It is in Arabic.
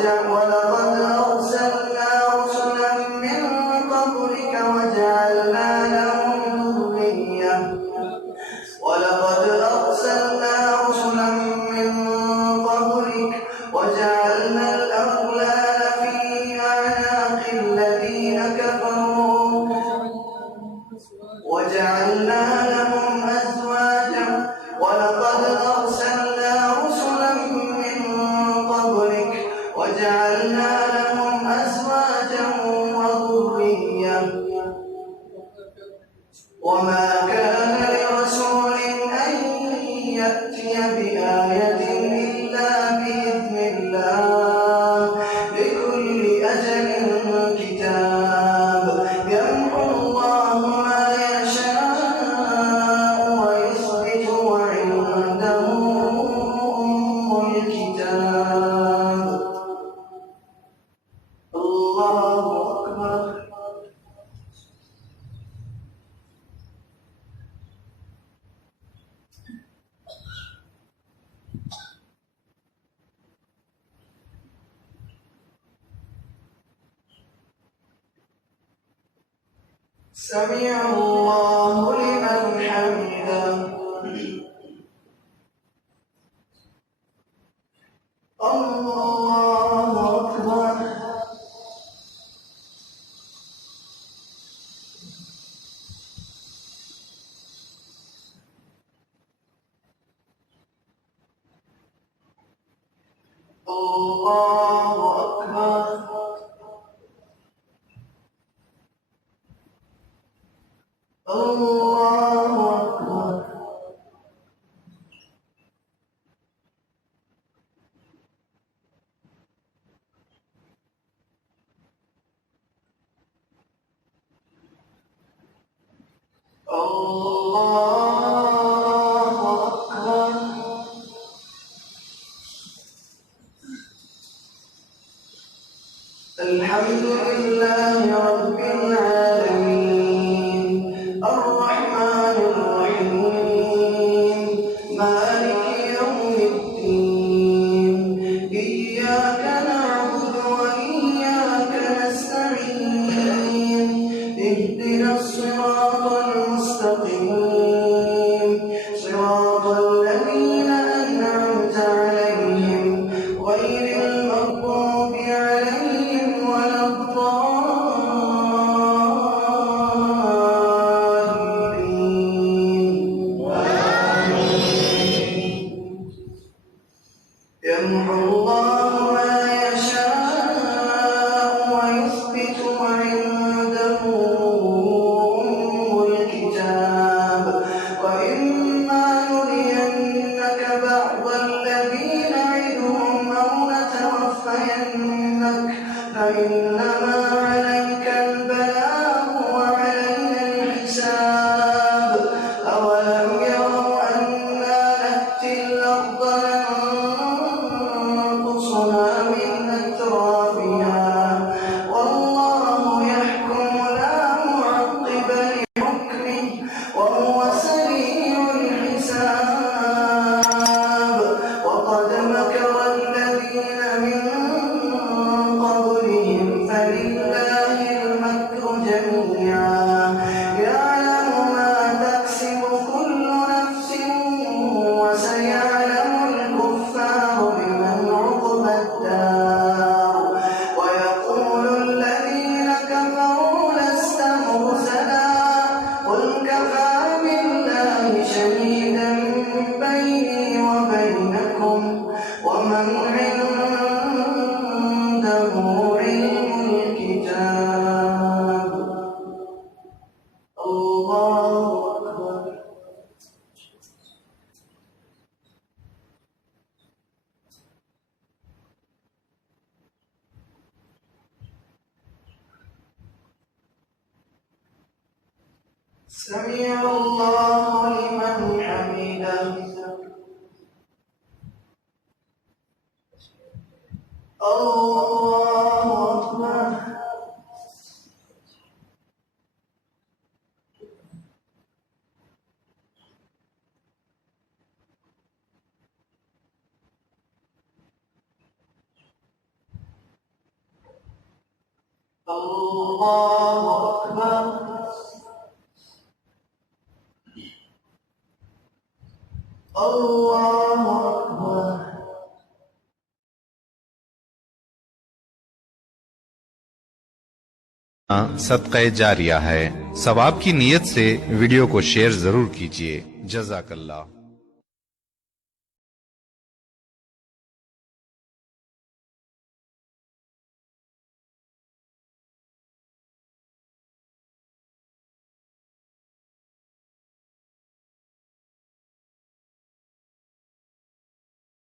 ولقد أرسلنا رسلا من قبلك وجعلنا لهم ذرية ولقد أرسلنا رسلا من قبلك وجعلنا الأغلال في أعناق الذين كفروا وجعلنا لهم أزواجا ولقد أرسلنا رسلا من قبلك وجعلنا لهم أزواجا وذرية وما كان لرسول أن يأتي بآية إلا بإذن الله لكل أجل كتاب يمحو الله ما يشاء ويثبت وعنده أم الكتاب. الله أكبر. سمع الله لمن حمده. الله أكبر. الله أكبر. الله أكبر. الله أكبر. الحمد لله رب العالمين الرحمن الرحيم مالك يوم الدين إياك نعبد وإياك نستعين اهدنا الصراط المستقيم صراط الذين أنعمت عليهم غير المغضوب عليهم ولا الضالين. يمحو الله ما يشاء ويثبت وعنده أم الكتاب وإما نرينك بعض الذي نعدهم أو نتوفينك فإنما عليك البلاغ وعلينا الحساب. أولم يروا أنا نأتي الأرض ننقصها من أترافها والله يحكم لا معقب لحكمه وهو سريع الحساب. وقد مكر الذين من قبلهم فلله المكر جميعا يعلم ما تكسب كل نفس وسيعلم الكفار بمن عقبى الدار. ويقول الذين كفروا لست مرسلا قل كفى بالله شهيدا بيني وبينكم ومن عنده علم الكتاب. الله أكبر. سمع الله لمن حمده. الله أكبر. الله أكبر الله أكبر सदक़े जारिया है। सवाब की नीयत से वीडियो को शेयर जरूर कीजिए। जज़ाकल्लाह।